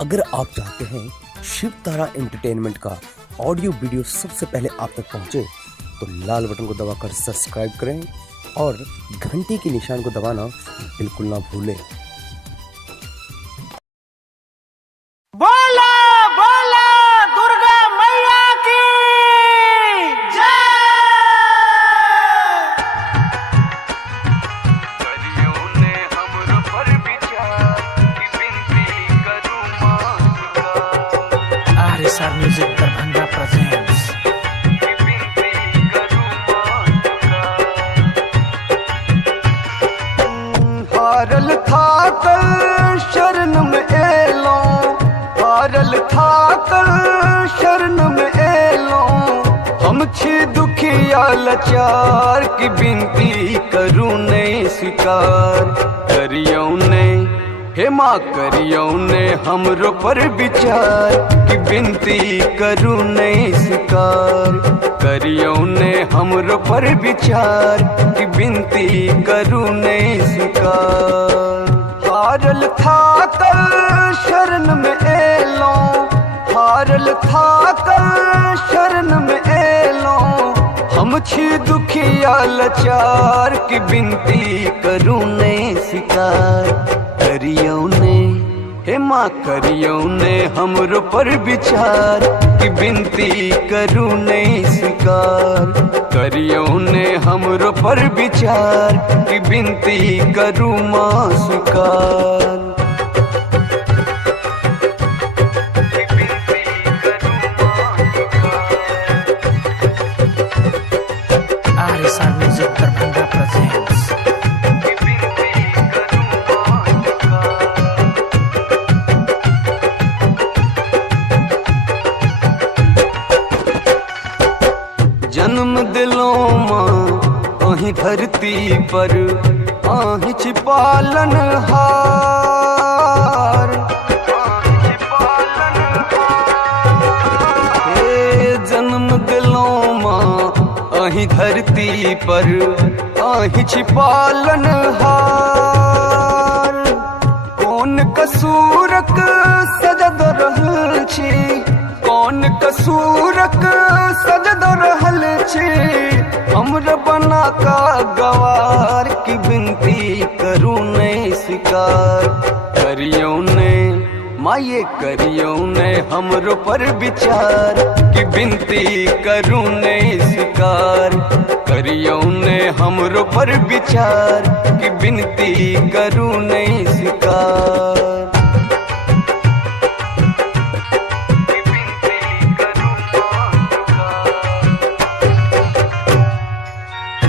अगर आप चाहते हैं शिव तारा एंटरटेनमेंट का ऑडियो वीडियो सबसे पहले आप तक पहुंचे तो लाल बटन को दबाकर सब्सक्राइब करें और घंटी के निशान को दबाना बिल्कुल ना भूलें। बोला बोला दुर्गा मैया की जय। करियो ने हमरो पर विचार की बिनती करूं मां आरएसआर म्यूजिक दरभंगा प्रेजेंट्स। की बिनती करूं मां हारल था कल शरण में एलो, हारल था कल शरण में एलो, हम छी दुखिया लाचार की बिनती करूं ने स्वीकार करियो ने हे माँ करियो ने हमरो पर विचार की बिनती करूं ने स्वीकार करियो ने हमरो पर विचार की बिनती करूं ने स्वीकार। हारल था कल शरण में एलो, हारल था कल शरण में एलो, हम छी दुखिया लाचार की बिनती करूं ने स्वीकार करियो ने हे माँ करियो ने हमरो पर विचार की बिनती करूं ने स्वीकार करियो ने हमरो पर विचार की बिनती करूं माँ स्वीकार। की बिनती करूं मां स्वीकार। RSR music Darbhanga presents. की बिनती करूं मां स्वीकार। जन्म दिलो माँ अहीं धरती पर आहीं छिपालन हार, हे जन्म दिलो माँ अहीं धरती पर आहीं छिपालन हार। कौन कसूरक सजद रहल छी, कौन कसूरक सजद रहल छी, हमर बना का गवार की बिनती करूं ने स्वीकार करियो ने माये करियो ने हमरो पर विचार की बिनती करूं ने स्वीकार करियो ने हमरो पर विचार की बिनती करूं ने स्वीकार।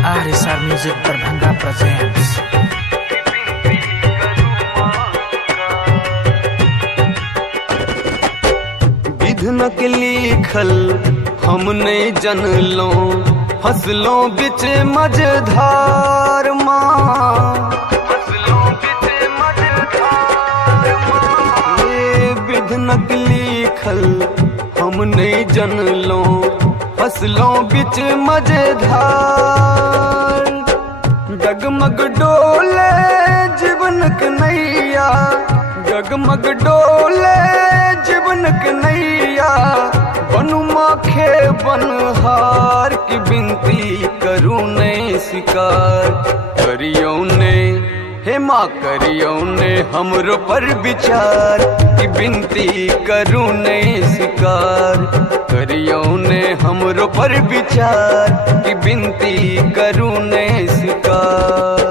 RSR music Darbhanga presents. विधनक लिखल हमने जनलो फसलों बिच मझधार माँ, फसलों बिच मझधार माँ। ये विधनक लिखल हमने जनलो फसलों बिच मझधार। डगमग डोले जीवन कन्हैया, डगमग डोले जीवन कन्हैया, बनू माखे बनहार की बिनती करूं ने स्वीकार करियो ने हे माँ करियो ने हमरो पर विचार की बिनती करूं ने स्वीकार करियो ने हमरो पर विचार की बिनती करूं ने स्वीकार।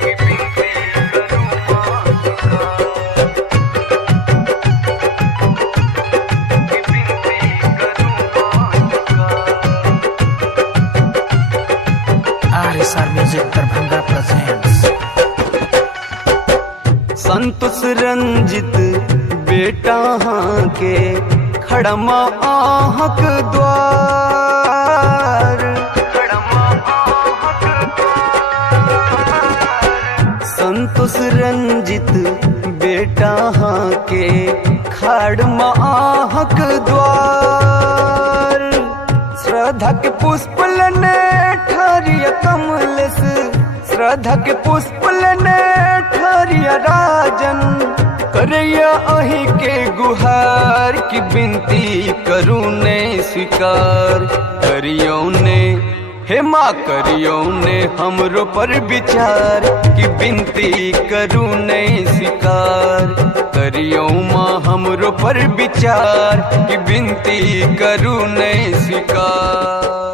की बिनती करूं मां स्वीकार। की बिनती करूं मां स्वीकार। RSR music Darbhanga presents. Santosh Ranjit बेटा हाँ के खड़मा आहक द्वार, खड़मा आहक द्वार। संतोष रंजित बेटा हाँ के खड़मा आहक द्वार। श्रद्धा के पुष्प लने ठहरिय कमलेश, श्रद्धा के पुष्प लेने ठहरिया राजन, करैया अही के गुहार की विनती करूँ ने स्वीकार करियो ने, हे माँ करियो ने हमरो पर विचार की विनती करूँ ने स्वीकार करियो माँ हमरो पर विचार की विनती करूँ ने स्वीकार।